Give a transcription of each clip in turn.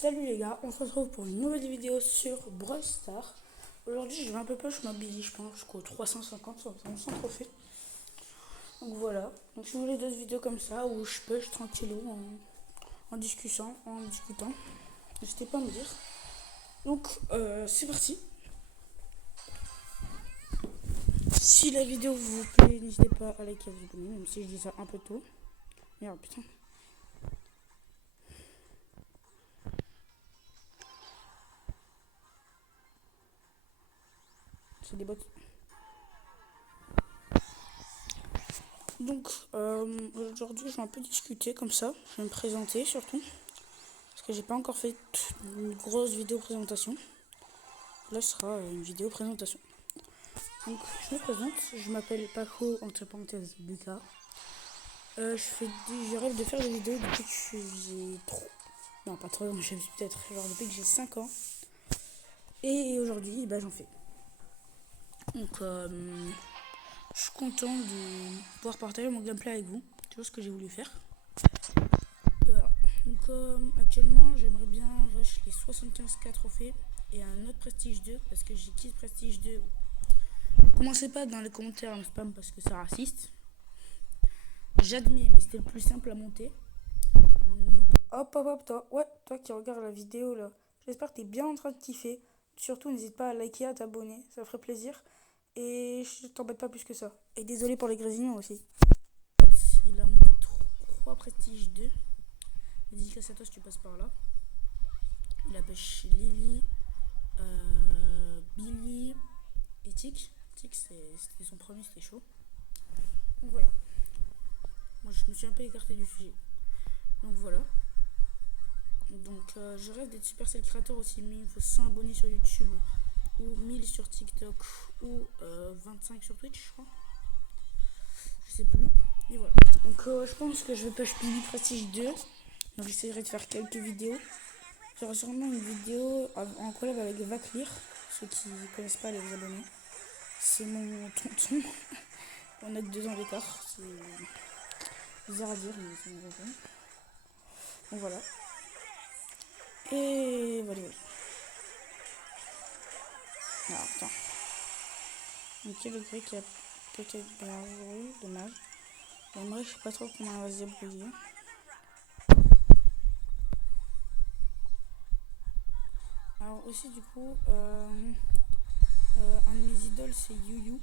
Salut les gars, on se retrouve pour une nouvelle vidéo sur Brawl Stars. Aujourd'hui je vais un peu plus m'habiller, je pense jusqu'au 350 sans trophée. Donc voilà, donc si vous voulez d'autres vidéos comme ça où je pêche tranquillou en discutant, n'hésitez pas à me dire. Donc c'est parti. Si la vidéo vous plaît, n'hésitez pas à liker et à vous abonner, même si je dis ça un peu tôt. Merde putain. C'est des bots. Donc aujourd'hui je vais un peu discuter comme ça, je vais me présenter surtout, parce que j'ai pas encore fait une grosse vidéo présentation. Là ce sera une vidéo présentation. Donc je me présente, je m'appelle Paco entre parenthèses Buka. Je rêve de faire des vidéos depuis que j'ai trop... Non pas trop, je sais peut-être, genre depuis que j'ai 5 ans. Et aujourd'hui bah, j'en fais. Donc je suis content de pouvoir partager mon gameplay avec vous. C'est tout ce que j'ai voulu faire. Voilà. Donc actuellement j'aimerais bien rush les 75K trophées et un autre Prestige 2 parce que j'ai quitté Prestige 2. Commencez pas dans les commentaires à me spam parce que c'est raciste. J'admets mais c'était le plus simple à monter. Hop, toi qui regardes la vidéo là, j'espère que t'es bien en train de kiffer. Surtout n'hésite pas à liker, à t'abonner, ça ferait plaisir. Et je t'embête pas plus que ça. Et désolé pour les grésillements aussi. Il a monté 3 Prestige 2. Dédicace à toi si tu passes par là. Il a pêché Lily, Billy et Tic. Tic c'était son premier, c'était chaud. Donc voilà. Moi je me suis un peu écarté du sujet. Donc voilà. Donc je rêve d'être Supercell créateur aussi, mais il faut 100 abonnés sur YouTube ou 1000 sur TikTok ou 25 sur Twitch je crois. Je sais plus. Et voilà. Donc je pense que je vais push Billy Prestige 2. Donc j'essaierai de faire quelques vidéos. J'aurai sûrement une vidéo en collab avec Vaclir. Ceux qui ne connaissent pas, les abonnés. C'est mon tonton. On a que 2 ans d'écart. C'est bizarre à dire, mais c'est mon tonton. Donc voilà. Et voilà. Alors attends. Ok, le grec qui a peut-être barré. Dommage. J'aimerais, je sais pas trop comment on va se débrouiller. Alors aussi du coup, un de mes idoles c'est Yu.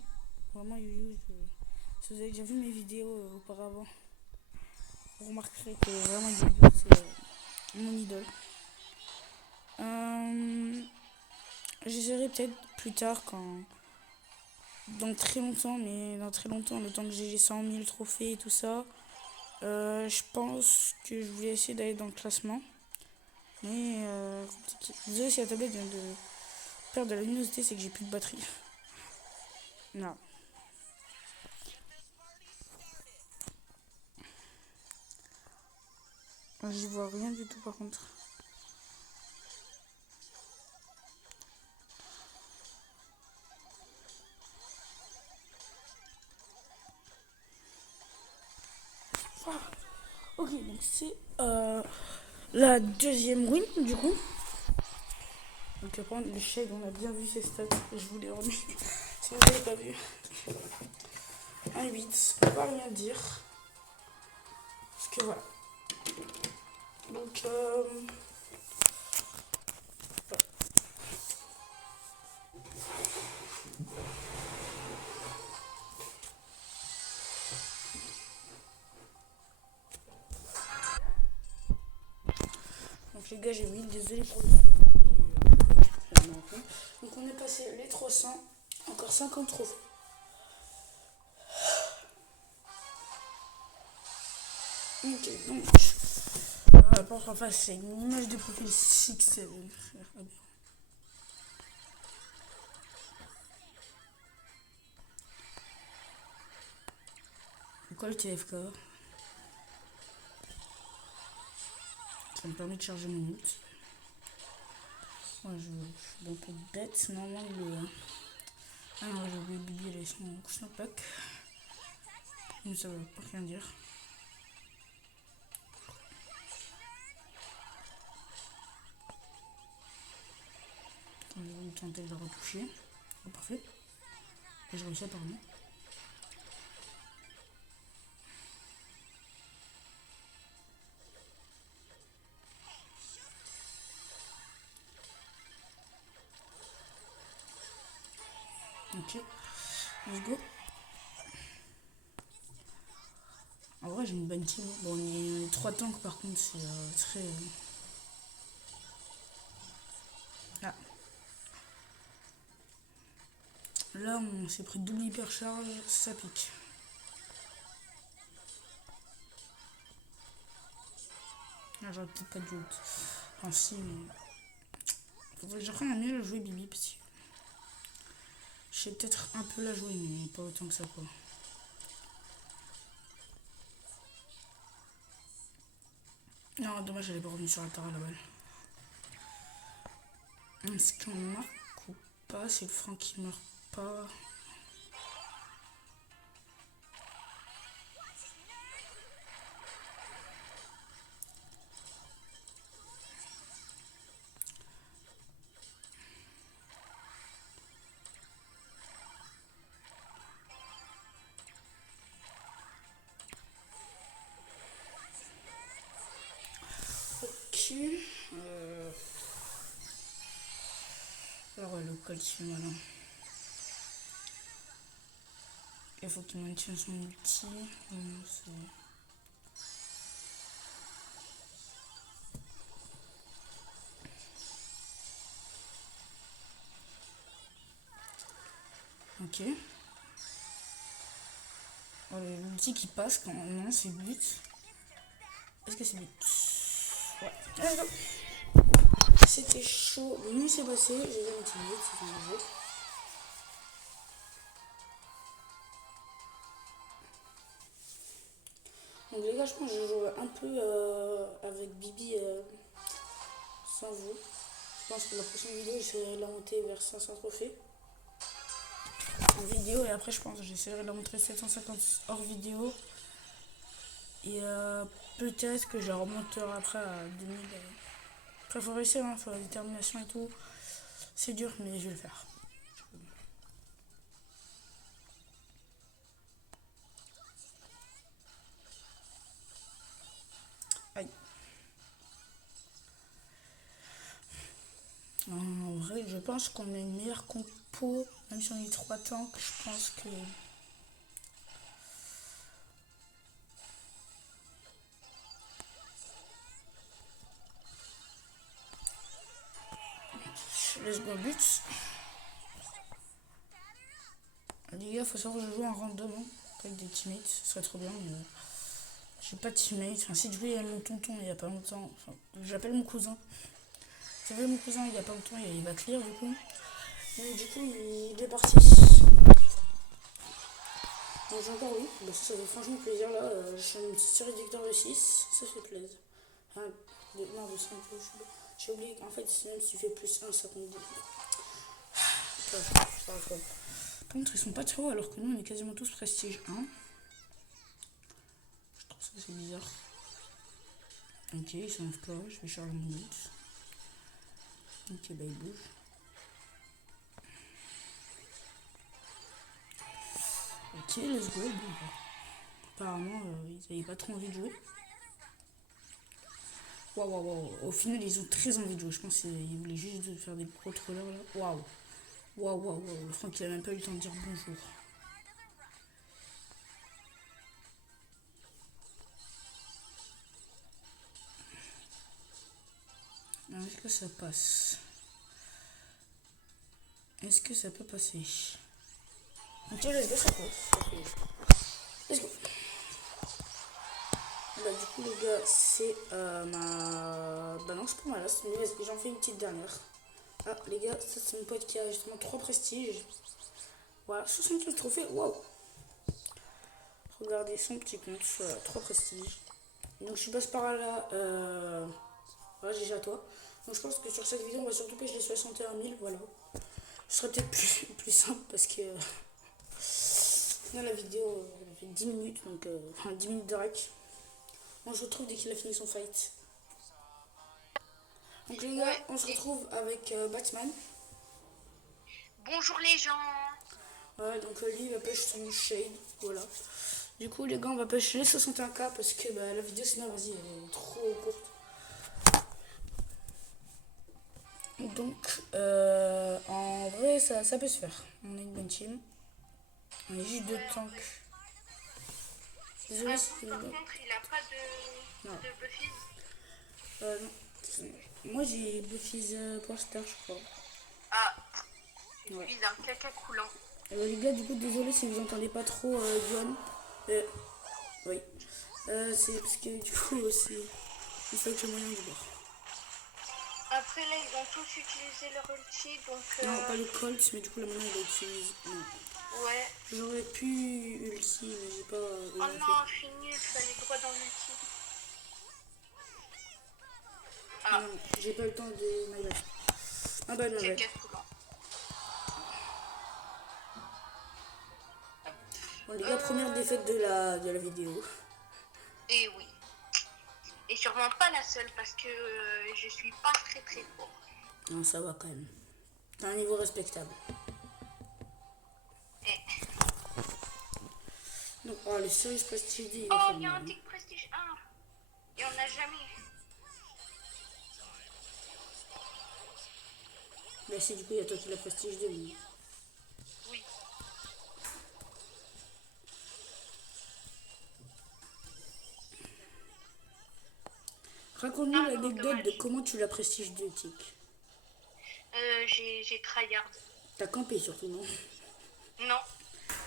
Vraiment Yu. Si vous avez déjà vu mes vidéos auparavant, vous remarquerez que vraiment Yu c'est mon idole. J'essaierai peut-être plus tard dans très longtemps, le temps que j'ai 100 000 trophées et tout ça, je pense que je voulais essayer d'aller dans le classement. Mais compliqué. Désolé si la tablette vient de perdre de la luminosité, c'est que j'ai plus de batterie. Non. J'y vois rien du tout par contre. Ah. Ok, donc c'est la deuxième win du coup. Donc le shade, on a bien vu ses stats. Je vous l'ai remis si vous n'avez pas vu. 1-8, on va rien dire. Parce que voilà. Donc donc les gars, j'ai mis, désolé pour le son. Donc on est passé les 300, encore 50 trophées. Ok, donc la porte en face, c'est une image de profil 6-7. Pourquoi le TFK? Ça me permet de charger mon ult. Ouais, je suis un peu bête. Normalement, ah non, j'ai oublié de bibiller son snowpack. Mais ça veut pas rien dire. tenter de le retoucher. Oh, parfait. Et je réussis à parler. Ok, let's go. En vrai, j'ai une bonne team. Bon, on est 3 tanks par contre, c'est très. Ah. Là, on s'est pris double hypercharge, ça pique. Ah, j'aurais peut-être pas dû ult. Enfin, si, mais. Faudrait que j'apprenne à mieux la jouer, Bibi, parce que. Je sais peut-être un peu la jouer, mais pas autant que ça, quoi. Non, dommage, elle est pas revenue sur la terre à la balle. Est-ce qu'on marque ou pas? C'est le Franck qui meurt pas. Ok. Alors, le Colt, il fait malin. Il faut qu'il maintienne son ulti. Ok. Oh, l'ulti qui passe quand. Non, c'est but. Est-ce que c'est but? Ouais. C'était chaud, mais c'est passé. J'ai gagné une petite but, c'est un jeu. Donc les gars, je pense que je jouerai un peu avec Bibi sans vous. Je pense que la prochaine vidéo, j'essaierai de la monter vers 500 trophées en vidéo. Et après, je pense que j'essaierai de la montrer 750 hors vidéo. Et peut-être que je la remonterai après à 2000. Après, il faut réussir, il faut la détermination et tout. C'est dur, mais je vais le faire. Aïe. En vrai, je pense qu'on a une meilleure compo. Même si on est 3 tanks, je pense que. Let's go but. Les gars, faut savoir que je joue en random hein, avec des teammates, ce serait trop bien, mais j'ai pas de teammate. Enfin, si je jouais à mon tonton il y a pas longtemps, enfin, j'appelle mon cousin. J'appelle mon cousin il y a pas longtemps, il va clear du coup. Et du coup, il est parti. Donc j'ai encore oui, bah, ça fait franchement plaisir là. Je suis une petite série de victoires de 6, ça fait plaisir. Enfin, non, de 5, j'ai oublié qu'en fait, même si tu fais plus 1, ça compte des. Par contre, ils sont pas très hauts alors que nous on est quasiment tous prestige 1. Je trouve ça c'est bizarre. Ok, ils sont pas, je vais charger mon but. Ok, bah il bouge. Ok, let's go. Bon, bah. Apparemment, ils avaient pas trop envie de jouer. Waouh, waouh, waouh. Au final, ils ont très envie de jouer. Je pense qu'ils voulaient juste faire des gros trollers là. Waouh. Waouh, waouh, waouh. Franck, il a même pas eu le temps de dire bonjour. Est-ce que ça passe? Est-ce que ça peut passer? Ok, let's go, ça passe. Let's go. Bah, du coup, les gars, c'est ma. Bah, non, c'est pas ma last, mais vas-y, j'en fais une petite dernière. Ah, les gars, ça, c'est mon pote qui a justement 3 prestiges. Voilà, 75 trophées, waouh! Regardez son petit compte, voilà, 3 prestiges. Donc, je passe par là. Voilà, GG à toi. Donc, je pense que sur cette vidéo, on va surtout pêcher les 61 000, voilà. Ce serait peut-être plus simple parce que. Là, la vidéo fait 10 minutes, donc. Enfin, 10 minutes de rec. On se retrouve dès qu'il a fini son fight. Donc les gars, on se retrouve avec Batman. Bonjour les gens. Ouais, donc lui il va pêcher son shade, voilà. Du coup les gars on va pêcher les 61K parce que bah, la vidéo sinon vas-y elle est trop courte. Donc en vrai ça peut se faire. On a une bonne team. On est juste deux Ouais, en tanks. vrai. Désolé Ah, si... vous, par contre, il a pas Non. de Buffy. Non. Moi j'ai Buffy's Poster je crois. Ah, je Ouais. suis un caca coulant. Les gars du coup désolé si vous entendez pas trop John. Oui. C'est parce que du coup c'est... Il faut que je moyen de voir. Après, là, ils ont tous utilisé leur ulti, donc Non, pas le Colt, mais du coup, la maintenant, il a utilisé. Non. ouais. J'aurais pu ulti, mais j'ai pas Oh bien fait. non, je suis nulle, je suis allée droit dans l'ulti. Ah, Non, j'ai pas le temps de my bad. Ah bah non, ouais. caca coulant. Bon, les gars, première défaite de la vidéo. Et oui. Et sûrement pas la seule, parce que je suis pas très très fort. Non, ça va quand même. T'as un niveau respectable. Et... Donc, oh, le Series Prestige D, il va Oh, faire il y a un mal. Tic Prestige 1. Et on n'a jamais. Bah, si, du coup, il y a toi qui l'a Prestige 2. Mais... Oui. Raconte-nous Ah non, l'anecdote de dommage. comment tu l'as Prestige 2, Tic. J'ai tryhard. T'as campé surtout, non? Non.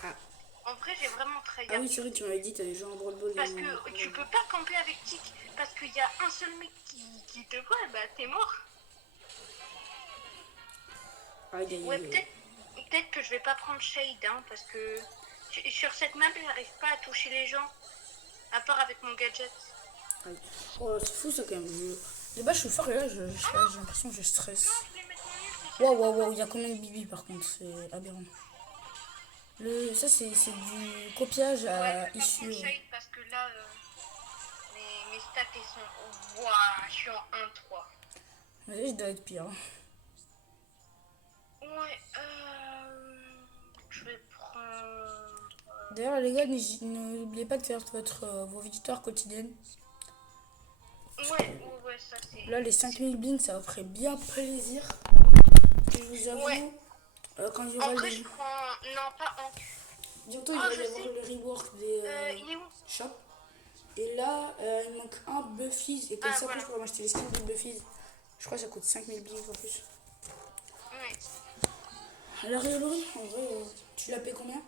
Ah. En vrai, j'ai vraiment Ah tryhard. oui, c'est vrai, tu m'avais dit, t'avais joué en brawl-ball. Parce que tu peux pas camper avec Tic. Parce qu'il y a un seul mec qui te voit, bah t'es mort. Aïe, aïe, Ouais, aïe. peut-être que je vais pas prendre Shade, hein, parce que sur cette map, j'arrive pas à toucher les gens. À part avec mon gadget. Aïe. Oh, c'est fou ça quand même. De base, je suis fort et là, j'ai l'impression que je stresse. Non, je voulais mettre mon ult. Waouh, waouh, waouh, il y a combien de bibi par contre? C'est aberrant. Ça, c'est du copiage Ouais, à je vais pas issue. prendre Shade parce que là, mes stats, elles sont... Waouh, je suis en 1-3. Ouais, je dois être pire. Ouais, je vais prendre... D'ailleurs, les gars, n'oubliez pas de faire vos victoires quotidiennes. Ouais, ça c'est... Là, les 5000 blinks, ça vous ferait bien plaisir. Et je vous avoue, Ouais, quand il y en aura vrai, les. je prends... Non, pas en... Bientôt, il Oh, va je y avoir sais. le rework des Il est où? shops. Et là, il manque un Buffy's. Et comme Ah, ça, après, voilà. je pourrais m'acheter les skins de Buffy's. Je crois que ça coûte 5000 blinks en plus. Ouais. Alors, Laurie, en vrai, tu l'as payé combien?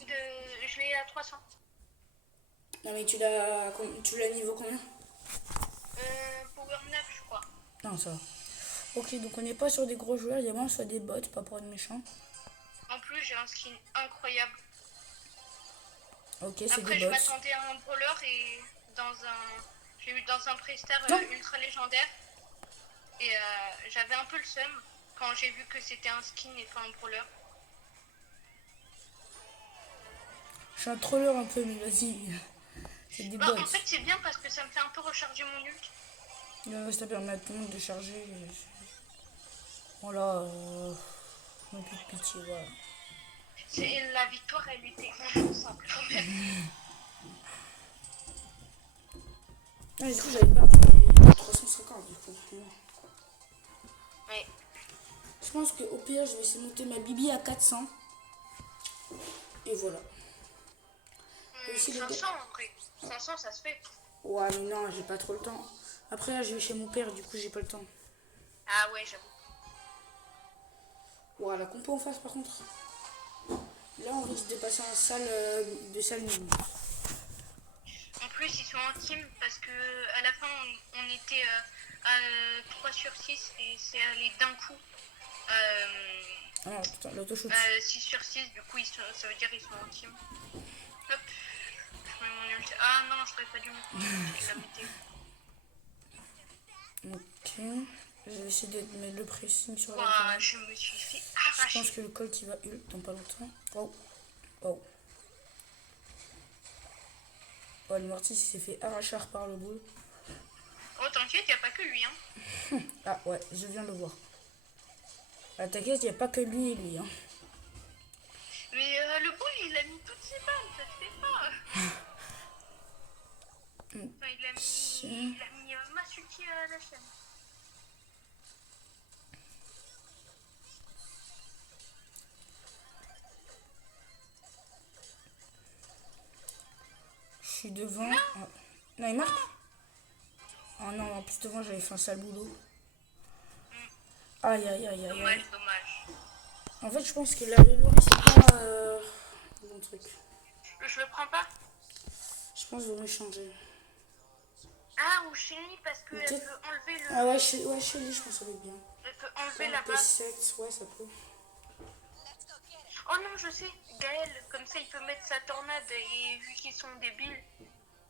Je l'ai à 300. Non, mais tu l'as niveau combien? Power 9, je crois. Non, ça va. Ok, donc on n'est pas sur des gros joueurs, il y a moins sur des bots, pas pour être méchant. En plus, j'ai un skin incroyable. Ok, c'est Après, des je bots. m'attendais à un brawler et j'ai eu dans un prestar Non. ultra légendaire. Et j'avais un peu le seum quand j'ai vu que c'était un skin et pas un brawler. Je suis un troller un peu, mais vas-y. C'est des bots. En fait, c'est bien parce que ça me fait un peu recharger mon ult. Ça permet à tout le monde de charger. Voilà, non plus de pitié, voilà. La victoire, elle était injouable quand même. Ah, du coup, j'avais perdu les 350 du coup. Ouais. Je pense qu'au pire, je vais essayer de monter ma Bibi à 400. Et voilà. 500 en vrai. 500, ça se fait. Ouais, mais non, j'ai pas trop le temps. Après, là, je vais chez mon père, du coup, j'ai pas le temps. Ah ouais, j'avoue. Ouais, la compo en face, par contre. Là, on risque de passer en salle de salle mini. En plus, ils sont en team parce que à la fin, on était à 3 sur 6 et c'est allé d'un coup. Ah, putain, l'autoshoot. 6 sur 6, du coup, ça veut dire qu'ils sont en team. Hop, je mets mon ult. Ah non, j'aurais pas dû mettre mon ult, je la mettais. Ok. Je vais essayer de mettre le pressing sur la Ouah, je me suis fait Je arracher. pense que le Colt il va ult dans pas longtemps. Oh. Oh. Oh, le Mortis il s'est fait arracher par le boule. Oh, t'inquiète, y a pas que lui, hein. Ah ouais, je viens de le voir. Ah, t'inquiète, il n'y a pas que lui et lui. Hein. Mais le boule, il a mis toutes ses balles, ça se fait pas. Enfin, Tiens. il a mis masse ulti à la chaîne. Je suis devant. Ah. Non, il marque. Oh non, en plus devant, j'avais fait un sale boulot. Aïe, aïe, aïe, aïe, aïe. Dommage, dommage. En fait, je pense que la Lori, c'est pas mon truc. Je le prends pas. Je pense que je vais changer. Ah, ou Shelly, parce qu'elle Peut-être. peut enlever le... Ah ouais, chez lui, je pense que ça va être bien. Elle peut enlever Un la base. P7, ouais, ça peut. Oh non, je sais, Gaël, comme ça il peut mettre sa tornade et vu qu'ils sont débiles,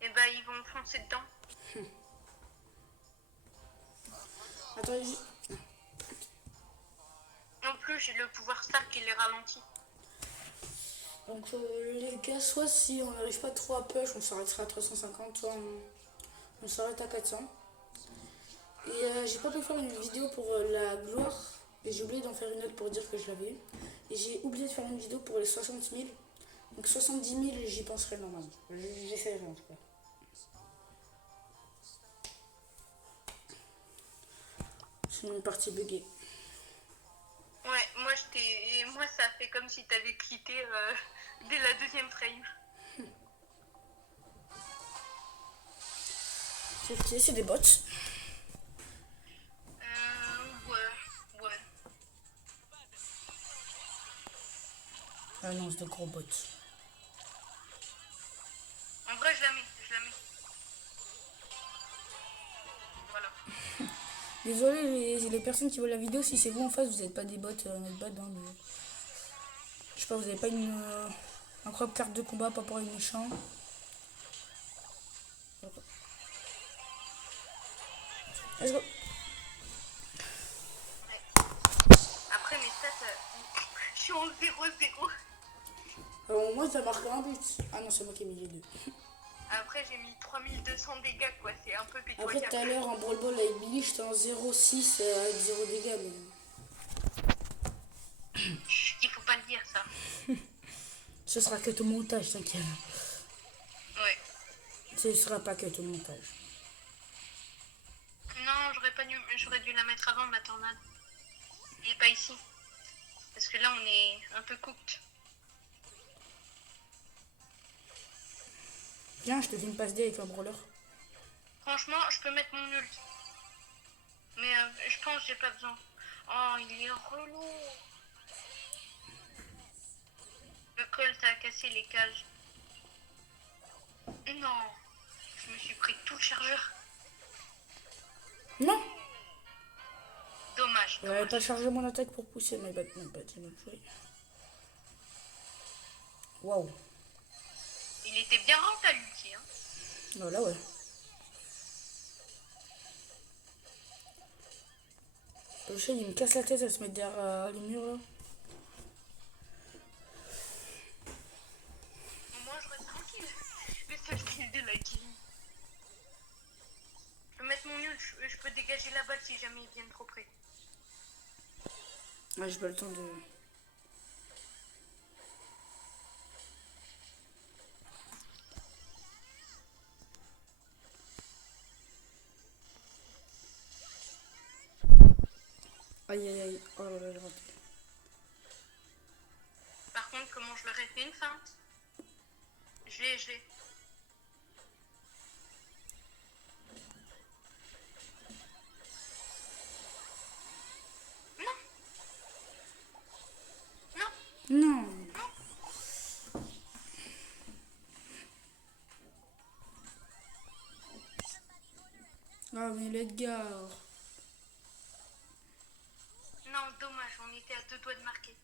et ben ils vont foncer dedans. Attends, En plus, j'ai le pouvoir Stark qui les ralentit. donc les gars, soit si on n'arrive pas trop à push, on s'arrêtera à 350, soit on s'arrête à 400. Et j'ai pas pu faire une vidéo pour la gloire, et j'ai oublié d'en faire une autre pour dire que je l'avais eu. Et j'ai oublié de faire une vidéo pour les 60 000. Donc 70 000, j'y penserai normalement. J'essaierai en tout cas. C'est une partie buggée. Ouais, moi ça fait comme si t'avais quitté dès la deuxième frame. C'est des bots. Ouais. Ah non, c'est de gros bots. En vrai, je la mets. Voilà. Désolé les personnes qui voient la vidéo, si c'est vous en face, vous n'êtes pas des bots, notre bot, hein, mais... Je sais pas, vous n'avez pas une incroyable carte de combat par rapport à une méchant. Let's go. Ouais. Après mes stats, je suis en 0-0. Alors, au moins, ça marque un but. Ah non, c'est moi qui ai mis les deux. Après, j'ai mis 3200 dégâts, quoi. C'est un peu Après, pitoyable. tout à l'heure, en brawl ball avec Billy, j'étais en 0,6 avec 0 dégâts. Mais... Il faut pas le dire, ça. ce sera que ton montage, t'inquiète. Ouais. Ce sera pas que ton montage. Non, j'aurais dû la mettre avant, ma tornade. Et pas ici. Parce que là, on est un peu cooked. Viens, je te fais une passe D avec un brawler. Franchement, je peux mettre mon ult. Mais je pense que j'ai pas besoin. Oh, il est relou. Le Colt a cassé les cages. Non. Je me suis pris tout le chargeur. Non, Dommage. j'avais pas chargé mon attaque pour pousser, mais j'ai mal joué. Waouh. Il était bien rentable, l'ulti. Hein. Voilà, ouais. Le chien, il me casse la tête à se mettre derrière les murs, là. Moi, je reste tranquille. Le seul kill de la game. Je peux mettre mon ult. Je peux dégager la balle si jamais ils viennent trop près. Ouais, j'ai pas le temps de... Aïe, aïe, aïe. Oh là là, j'ai raté. Par contre, comment je leur ai fait une feinte? Je l'ai. Non. Ah, mais l'Edgar. Non, dommage, on était à 2 doigts de marquer.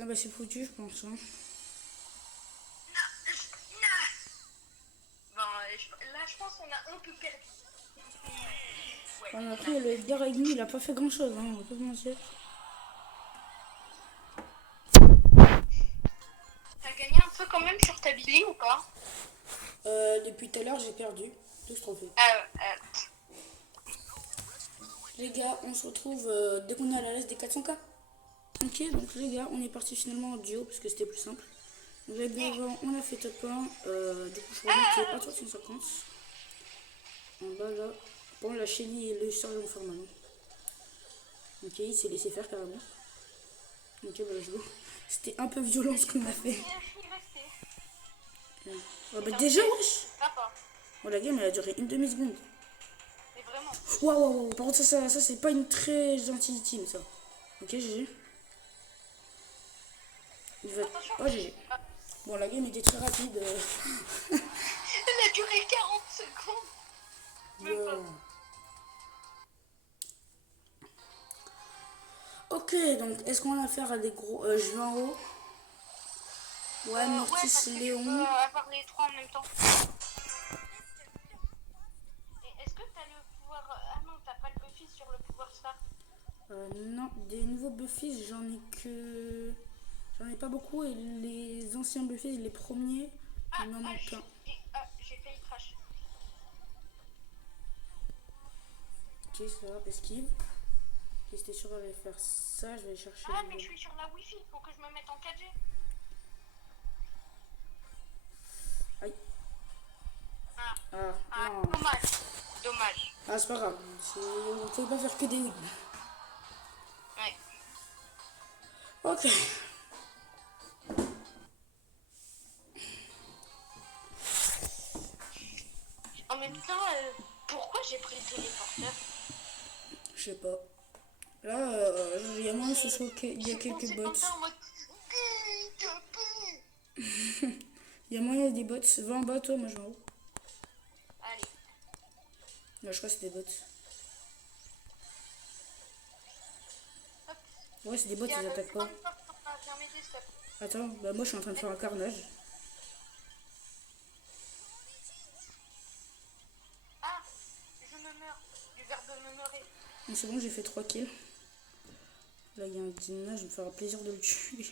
Ah bah c'est foutu, je pense. Hein. Bon, là, je pense qu'on a un peu perdu. Ouais. Ah, mais après, le Edgar avec lui, il a pas fait grand chose, hein, on va pas se mentir. T'as gagné un peu quand même sur ta Billy ou pas? Depuis tout à l'heure, j'ai perdu 12 trophées. euh, Les gars, on se retrouve dès qu'on est à la laisse des 400K. Ok, donc les gars, on est parti finalement en duo parce que c'était plus simple. Donc là, bien avant, on a fait top 1. Du coup, je suis remonté à 350. En bas là, bon, la Shelly et le Sergent vont faire maintenant. Ok, il s'est laissé faire carrément. Ok, bah let's go. C'était un peu violent ce qu'on a fait. Oh, bah déjà, wesh. Oh, la game elle a duré une demi-seconde. Mais vraiment. Waouh, waouh, waouh. Par contre, ça c'est pas une très gentille team ça. Ok, GG. Il va... Oh, GG. Bon, la game était très rapide. Elle a duré 40 secondes. Même pas. Ok, donc est-ce qu'on a affaire à des gros. Je vais en haut. Ouais, Mortis, Léon. Tu peux avoir les trois en même temps. Et est-ce que t'as le pouvoir. Ah non, t'as pas le buffy sur le pouvoir star. Non, des nouveaux Buffys, j'en ai que. J'en ai pas beaucoup et les anciens Buffys, les premiers, il m'en manque plein. J'ai failli crash. Ok, ça va, esquive. J'étais sûr d'aller faire ça, je vais chercher. Ah, mais je suis sur la Wi-Fi, faut que je me mette en 4G. Aïe. Ah, non. Dommage. Ah, c'est pas grave, on ne pouvait pas faire que des wins. Ouais. Ok. En même temps, pourquoi j'ai pris le téléporteur? Je sais pas. Là, il y a moins ce soit qu'il y a quelques bots. Il y a moyen des bots. Va en bas, toi, moi je vais en haut. Allez. Non, je crois que c'est des bots. Ouais, c'est des bots, ils attaquent pas. Attends, bah moi je suis en train de faire un carnage. Ah, je me meurs. Du verbe me meurer. Bon, c'est bon, j'ai fait 3 kills. Là, il y a un Dina, je vais me faire un plaisir de le tuer.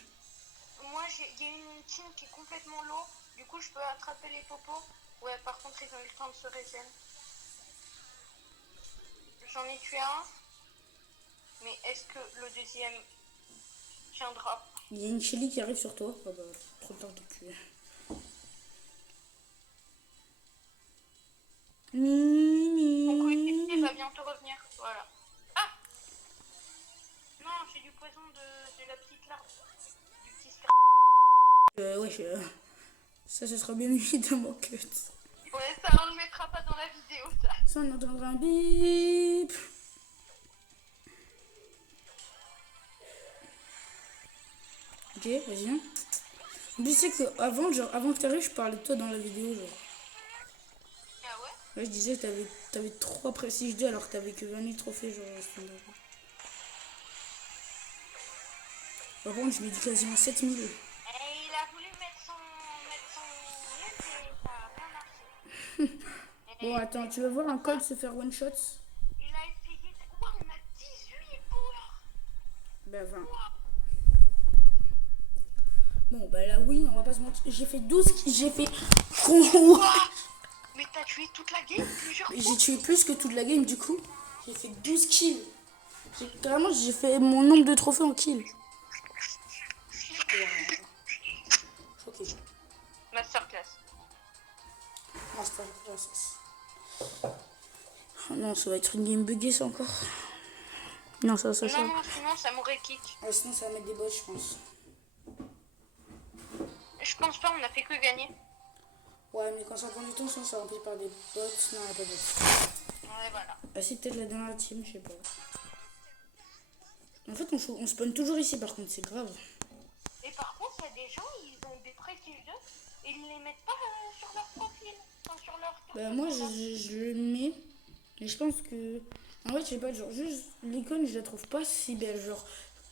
Moi, il y a une team qui est complètement low. Du coup, je peux attraper les popos. Ouais, par contre, ils ont eu le temps de se regen. J'en ai tué un. Mais est-ce que le deuxième viendra? Il y a une Shelly qui arrive sur toi. Oh bah, trop tard de tuer. Mon coéquipier va bientôt revenir. Voilà. Ah! Non, j'ai du poison de la petite larve. Du petit scar. Ouais, ça, ce sera bien évidemment cut. Ouais, ça, on le mettra pas dans la vidéo, ça. Ça, on entendra un bip. Ok, vas-y. En plus, tu sais qu'avant, avant que t'arrives, je parlais de toi dans la vidéo, genre. Ah ouais? Ouais, je disais que t'avais 3 Prestige 2 alors que t'avais que 20 000 trophées, genre, standard. Par contre, je m'ai dit quasiment 7 000. Et il a voulu mettre son net et ça a bien marché. Bon, attends, tu veux voir un code se faire one shot? Il a essayé. Wow, on a 18 power. Bah, 20. Bon, bah là, oui, on va pas se mentir. J'ai fait 12. J'ai fait. Mais t'as tué toute la game plusieurs fois. J'ai tué plus que toute la game, du coup. J'ai fait 12 kills. Carrément, j'ai fait mon nombre de trophées en kills. Ok. Masterclass. Masterclass. Oh non, ça va être une game buggée, ça encore. Non, ça. Non, sinon ça m'aurait kick. Ouais, sinon, ça va mettre des bots, je pense. Je pense pas, on a fait que gagner. Ouais, mais quand ça prend du temps, sinon ça remplit par des bots. Non, il n'y a pas de bots. Ouais, voilà. Ah, c'est peut-être la dernière team, je sais pas. En fait, on spawn toujours ici, par contre, c'est grave. Et par contre, il y a des gens, ils ont des prestiges 2 et ils les mettent pas sur leur profil. Enfin, sur leur Bah, moi, je le mets. Mais je pense que. En fait, je sais pas, genre, juste l'icône, je la trouve pas si belle. Genre,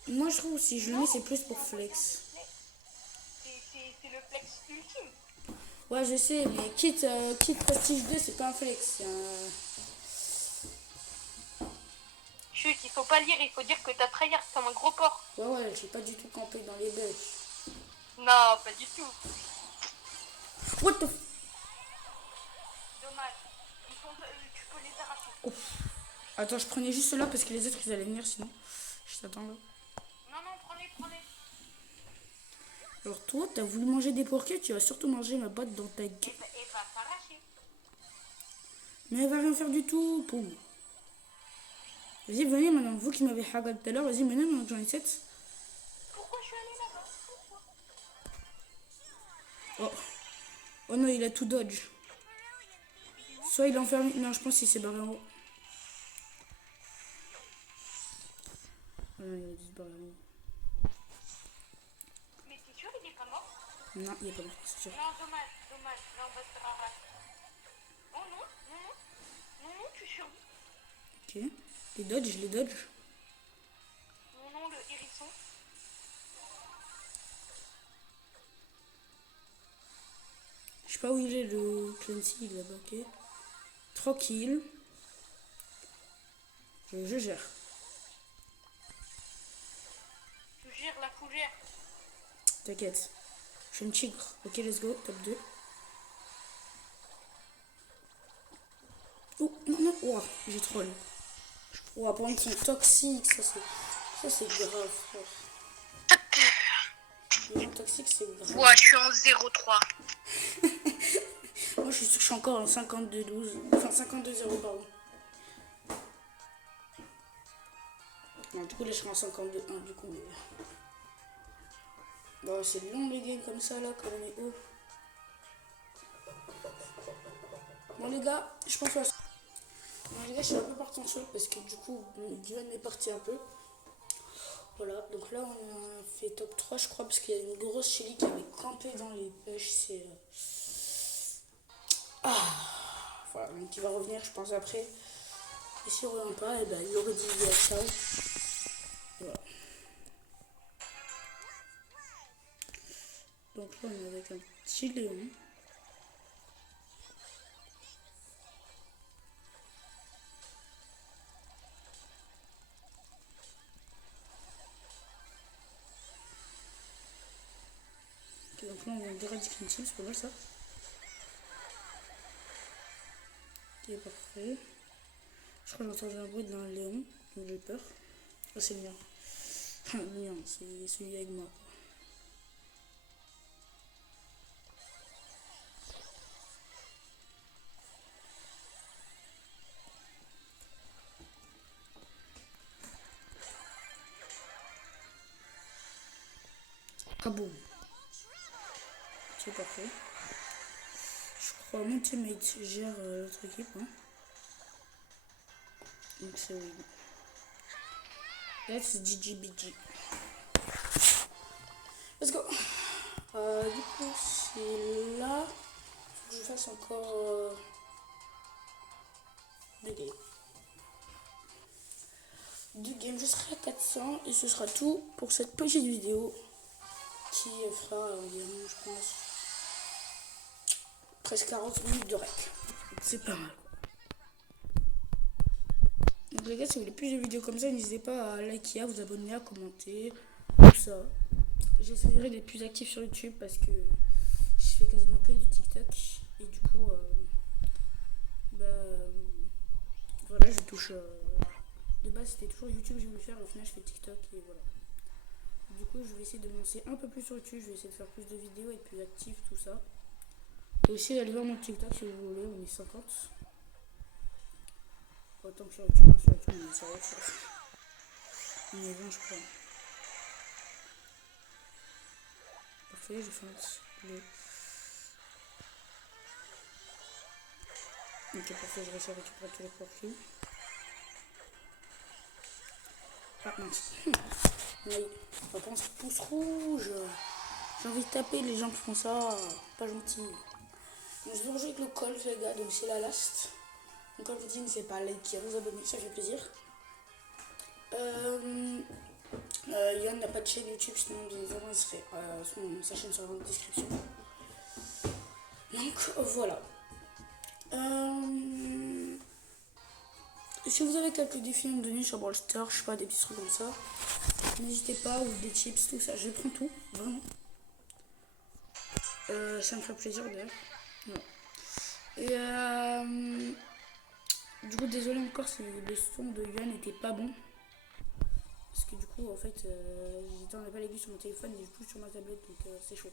moi, je trouve que si je le mets, c'est plus pour flex. C'est le flex ultime. Ouais, je sais, mais quitte Prestige 2, c'est pas un flex. C'est un. Chut, il faut pas lire, il faut dire que t'as tryhard comme un gros porc. Ouais, j'ai pas du tout campé dans les bugs. Non, pas du tout. What the f... Dommage. Tu peux les arracher. Oh. Attends, je prenais juste ceux-là parce que les autres ils allaient venir sinon. Je t'attends là. Non, prenez. Alors toi, t'as voulu manger des porquets, tu vas surtout manger ma botte dans ta gueule. Et va s'arracher. Mais elle va rien faire du tout, poum. Vas-y, venez maintenant. Vous qui m'avez hagal tout à l'heure, vas-y, venez maintenant, j'en ai 7. Pourquoi je suis allée là-bas? Oh. Oh non, il a tout dodge. Soit il est enfermé. Non, je pense qu'il s'est barré en haut. Oh non, il a dû se barrer en haut. Mais t'es sûr il est pas mort? Non, il est pas mort, c'est sûr. Non, dommage. Là, on va se faire arracher. Oh non, tu survis. Ok. Les dodge, je les dodge. Non, le hérisson. Je sais pas où il est le Clancy là-bas, ok. Tranquille. Je gère. Tu gères la fougère. T'inquiète. Je suis une tigre. Ok, let's go. Top 2. Oh, non. Oh, j'ai troll. Oh, pour un petit toxique, ça c'est grave, frère. Les gens toxiques, c'est grave. Ouais, je suis en 0,3. Moi, je suis encore en 52-12. Enfin, 52-0, pardon. Non, du coup, là, je serai en 52-1, du coup, mais... Bon, c'est long, les games, comme ça, là, quand on est haut. Bon, les gars, je pense que... Bon, les gars, je suis un peu parti en solo, parce que, du coup, Diane est parti un peu. Voilà, donc là, on a fait top 3, je crois, parce qu'il y a une grosse chélie qui avait campé dans les pêches, c'est... Voilà, donc il va revenir, je pense, après. Et s'il ne revient pas, eh ben, il aurait dit ciao. Voilà. Donc là, on est avec un petit Léon. Okay, donc là, on a un direct screen team, c'est pas mal ça. Ok, parfait. Je crois que j'ai entendu un bruit d'un Léon, donc j'ai peur. Oh, c'est le mien. Le mien, c'est celui avec moi. Kaboum. C'est parfait. Je crois mon teammate gère l'autre équipe. Hein. Donc c'est oui. Let's GGBG. Let's go. Du coup, c'est là. Faut que je fasse encore 2 games. 2 games, je serai à 400 et ce sera tout pour cette petite vidéo qui fera environ, je pense, presque 40 minutes de rec. C'est pas mal. Donc les gars, si vous voulez plus de vidéos comme ça, n'hésitez pas à liker, à vous abonner, à commenter, tout ça. J'essaierai d'être plus actif sur YouTube parce que je fais quasiment que du TikTok et du coup, voilà, je touche. De base, c'était toujours YouTube que je voulais faire, au final, je fais TikTok et voilà. Du coup, je vais essayer de me lancer un peu plus sur YouTube, je vais essayer de faire plus de vidéos, être plus actif, tout ça. Et aussi, allez voir mon TikTok si vous voulez, on est 50. Autant que sur YouTube, on est sérieux, on est 20, je crois. Parfait, je fais un petit... Ok, parfait, je réussis à récupérer tous les profils. Ah mince. Oui, on pense pouce rouge. J'ai envie de taper les gens qui font ça. Pas gentil. Donc, je vais rejouer avec le Colt, les gars, donc c'est la last. Donc comme je vous dis, n'hésitez pas à liker, vous abonner, ça fait plaisir. Yann n'a pas de chaîne YouTube, sinon bien évidemment il serait sa chaîne sera dans la description. Donc voilà. Si vous avez quelques défis à me donner sur Brawl Stars, je sais pas, des petits trucs comme ça, n'hésitez pas, ou des chips, tout ça, je prends tout, vraiment. Ça me ferait plaisir d'ailleurs. Voilà. Et du coup, désolé encore si le son de Yuan n'était pas bon. Parce que du coup, en fait, j'étais en appel aigu sur mon téléphone et du coup sur ma tablette, donc c'est chaud.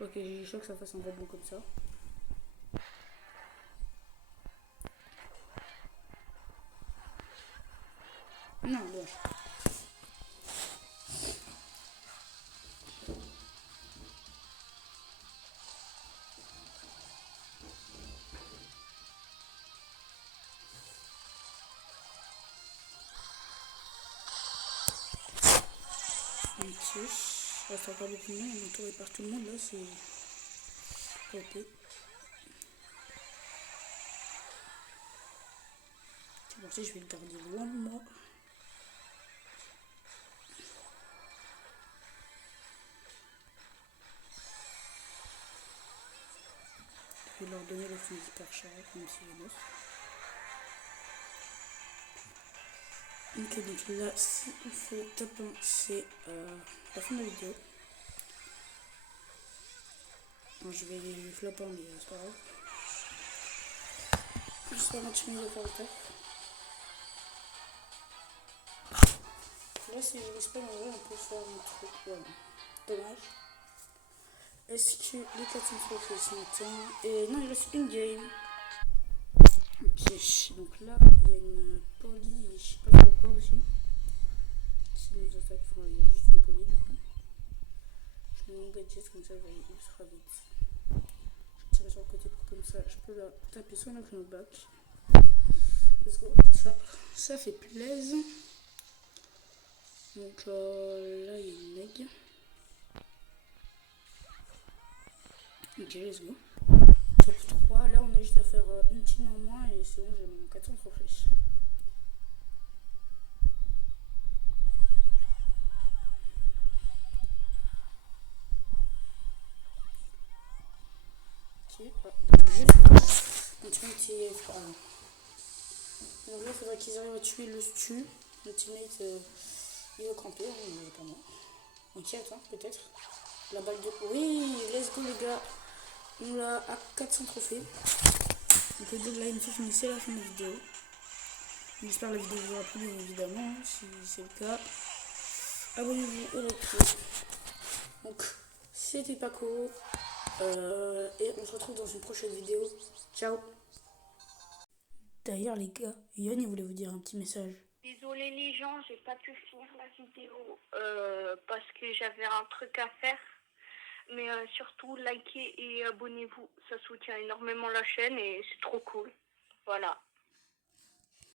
Ok, j'ai chaud que ça fasse un rebond comme ça. Non, bon. Ok. Il reste encore beaucoup de monde, on est entouré par tout le monde là, c'est ok. C'est parti, je vais le garder loin de moi. Je vais leur donner le fond hyper cher, même si je bosse. Ok, donc là, si on fait top 1, c'est la fin de la vidéo. Bon, je vais les flop 1, mais c'est pas grave. J'espère continuer de faire le taf. Là, si je respecte, en vrai, on peut faire un truc. Ouais, dommage. Est-ce que les 400 trophées ce matin? Et non, il reste une game. Ok, donc là, il y a une poly, je sais pas trop quoi aussi. Si nous attaque, enfin, il y a juste une poly du coup. Je mets mon gadget, comme ça, il sera vite. Je tire sur le côté pour comme ça, je peux la taper sur le knockback. Let's go. Ça fait plaisir. Donc là, il y a une egg. Ok, let's go. Top 3, là on a juste à faire une team en moins et c'est bon, j'ai mon 400 trophées. Ok, donc juste continuer de tirer. Donc là, il faudrait qu'ils arrivent à tuer le stu. Le teammate, il va camper, mais pas moi. Ok, attends, peut-être. La balle de. Oui, let's go les gars. On l'a à 400 trophées. Donc le deadline se finissait à la fin de la vidéo. J'espère que la vidéo vous aura plu, bien évidemment. Si c'est le cas, abonnez-vous et likez. Donc, c'était Paco. Et on se retrouve dans une prochaine vidéo. Ciao. D'ailleurs, les gars, Yon, il voulait vous dire un petit message. Désolé les gens, j'ai pas pu finir la vidéo parce que j'avais un truc à faire. Mais surtout, likez et abonnez-vous. Ça soutient énormément la chaîne et c'est trop cool. Voilà.